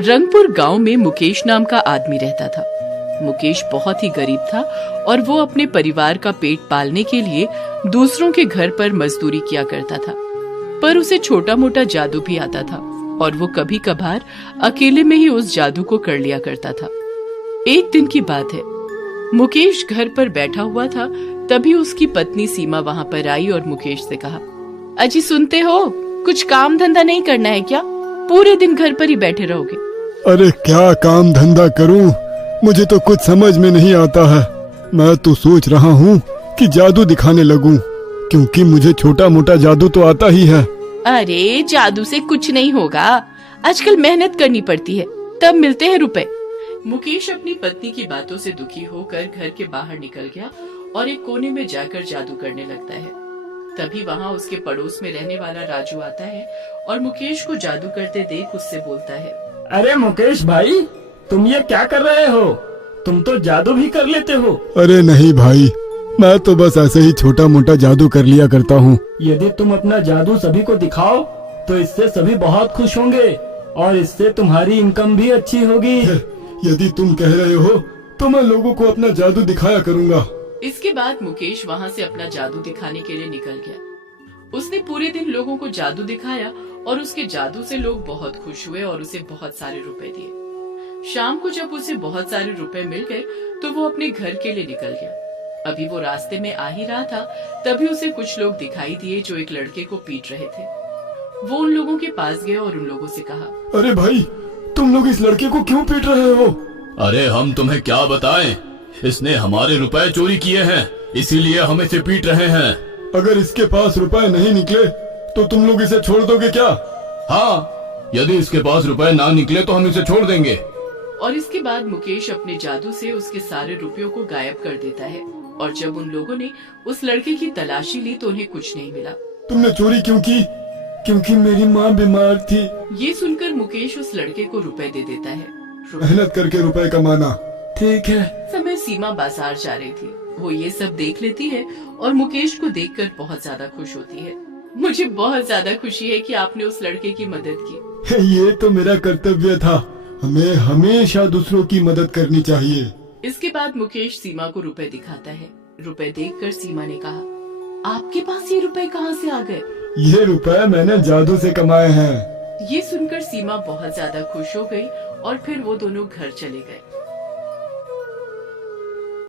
रंगपुर गांव में मुकेश नाम का आदमी रहता था। मुकेश बहुत ही गरीब था और वो अपने परिवार का पेट पालने के लिए दूसरों के घर पर मजदूरी किया करता था, पर उसे छोटा मोटा जादू भी आता था और वो कभी कभार अकेले में ही उस जादू को कर लिया करता था। एक दिन की बात है, मुकेश घर पर बैठा हुआ था, तभी उसकी पत्नी सीमा वहां पर आई और मुकेश से कहा, अजी सुनते हो, कुछ काम धंधा नहीं करना है क्या? पूरे दिन घर पर ही बैठे रहोगे। अरे क्या काम धंधा करूं, मुझे तो कुछ समझ में नहीं आता है। मैं तो सोच रहा हूँ कि जादू दिखाने लगूं, क्योंकि मुझे छोटा मोटा जादू तो आता ही है। अरे जादू से कुछ नहीं होगा, आजकल मेहनत करनी पड़ती है, तब मिलते हैं रुपए। मुकेश अपनी पत्नी की बातों से दुखी होकर घर के बाहर निकल गया और एक कोने में जाकर जादू करने लगता है। तभी वहाँ उसके पड़ोस में रहने वाला राजू आता है और मुकेश को जादू करते देख उससे बोलता है, अरे मुकेश भाई, तुम ये क्या कर रहे हो? तुम तो जादू भी कर लेते हो। अरे नहीं भाई, मैं तो बस ऐसे ही छोटा मोटा जादू कर लिया करता हूँ। यदि तुम अपना जादू सभी को दिखाओ तो इससे सभी बहुत खुश होंगे और इससे तुम्हारी इनकम भी अच्छी होगी। यदि तुम कह रहे हो तो मैं लोगों को अपना जादू दिखाया करूँगा। इसके बाद मुकेश वहाँ से अपना जादू दिखाने के लिए निकल गया। उसने पूरे दिन लोगों को जादू दिखाया और उसके जादू से लोग बहुत खुश हुए और उसे बहुत सारे रुपए दिए। शाम को जब उसे बहुत सारे रुपए मिल गए तो वो अपने घर के लिए निकल गया। अभी वो रास्ते में आ ही रहा था, तभी उसे कुछ लोग दिखाई दिए जो एक लड़के को पीट रहे थे। वो उन लोगों के पास गया और उन लोगों से कहा, अरे भाई, तुम लोग इस लड़के को क्यों पीट रहे हो? अरे हम तुम्हें क्या बताएं, इसने हमारे रुपए चोरी किए हैं, इसीलिए हम इसे पीट रहे हैं। अगर इसके पास रुपए नहीं निकले तो तुम लोग इसे छोड़ दोगे क्या? हाँ, यदि इसके पास रुपए ना निकले तो हम इसे छोड़ देंगे। और इसके बाद मुकेश अपने जादू से उसके सारे रुपयों को गायब कर देता है और जब उन लोगों ने उस लड़के की तलाशी ली तो उन्हें कुछ नहीं मिला। तुमने चोरी क्यों की? क्योंकि मेरी माँ बीमार थी। ये सुनकर मुकेश उस लड़के को रुपए दे देता है। मेहनत करके रुपए कमाना ठीक है। समय सीमा बाजार जा रही थी, वो ये सब देख लेती है और मुकेश को देखकर बहुत ज्यादा खुश होती है। मुझे बहुत ज्यादा खुशी है कि आपने उस लड़के की मदद की। ये तो मेरा कर्तव्य था, हमें हमेशा दूसरों की मदद करनी चाहिए। इसके बाद मुकेश सीमा को रुपए दिखाता है। रुपए देखकर सीमा ने कहा, आपके पास ये रुपए कहाँ से आ गए? ये रुपए मैंने जादू से कमाए हैं। ये सुनकर सीमा बहुत ज्यादा खुश हो गई और फिर वो दोनों घर चले गए।